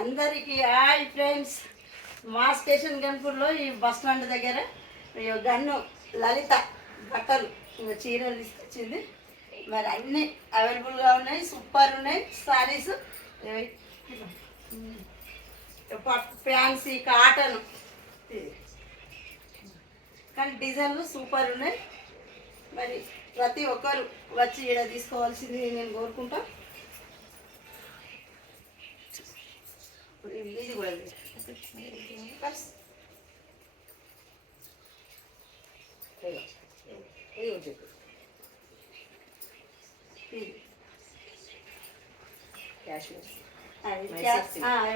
అందరికీ hi friends. మా station గన్పూర్లో ఈ బస్ స్టాండ్ దగ్గర గన్ను లలిత బట్టలు చీరలు తీసుకొచ్చింది. మరి అన్నీ అవైలబుల్గా ఉన్నాయి, సూపర్ ఉన్నాయి సారీస్, ఫ్యాన్సీ కాటన్, కానీ డిజైన్లు సూపర్ ఉన్నాయి. మరి ప్రతి ఒక్కరు వచ్చి ఇక్కడ తీసుకోవాల్సింది నేను కోరుకుంటా. ఇది కూడా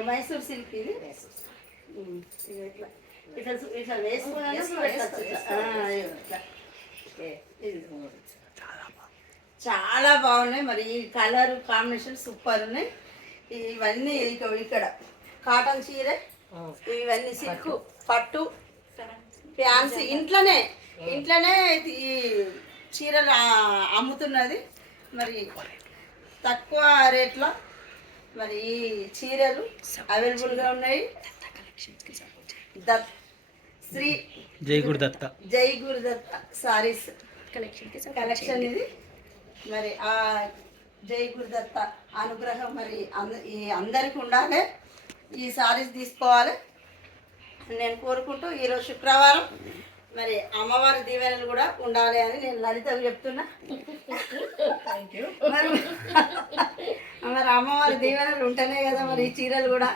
మైసూర్ సిల్క్. ఇది ఇట్లా ఇట్లా ఇట్లా వేసుకున్నాను. చాలా బాగున్నాయి. మరి ఈ కలర్ కాంబినేషన్ సూపర్ ఉన్నాయి. ఇవన్నీ ఇక్కడ కాటన్ చీర, ఇవన్నీ సిల్క్, పట్టు, ఫ్యాన్సీ. ఇంట్లోనే ఈ చీరలు అమ్ముతున్నది. మరి తక్కువ రేట్లో మరి ఈ చీరలు అవైలబుల్గా ఉన్నాయి. శ్రీ జై గురుదత్త సారీస్ కలెక్షన్ ఇది. మరి ఆ జై గురుదత్త అనుగ్రహం మరి అందరికి ఉండాలి. ఈ సారీస్ తీసుకోవాలి నేను కోరుకుంటూ, ఈరోజు శుక్రవారం మరి అమ్మవారి దీవెనలు కూడా ఉండాలి అని నేను లలితకు చెప్తున్నా. మరి అమ్మవారి దీవెనలు ఉంటేనే కదా మరి ఈ చీరలు కూడా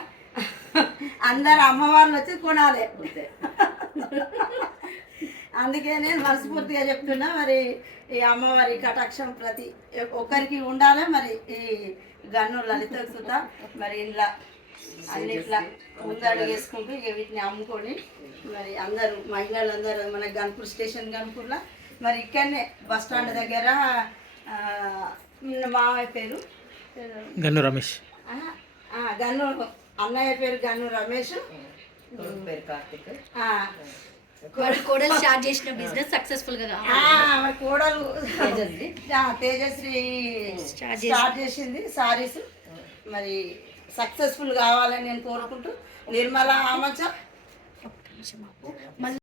అందరు అమ్మవారిని వచ్చి కొనాలి. అందుకే నేను మనస్ఫూర్తిగా చెప్తున్నా. మరి ఈ అమ్మవారి కటాక్షం ప్రతి ఒక్కరికి ఉండాలి. మరి ఈ గన్ను లలిత సుత మరి ఇంట్లో అన్నిట్లా ముందు అడుగేసుకుంటూ వీటిని అమ్ముకొని మరి అందరూ మహిళలందరూ మన గన్పూర్ స్టేషన్ గన్పూర్లో మరి ఇక్కడనే బస్ స్టాండ్ దగ్గర మామయ్య పేరు గన్ను రమేష్, గన్ను అన్నయ్య పేరు గన్ను రమేష్, కోడలు స్టార్ట్ చేసిన బిజినెస్ సక్సెస్ఫుల్ గా కోడలు తేజశ్రీ స్టార్ట్ చేసింది సారీస్. మరి సక్సెస్ఫుల్ కావాలని నేను కోరుకుంటూ నిర్మల ఆమచ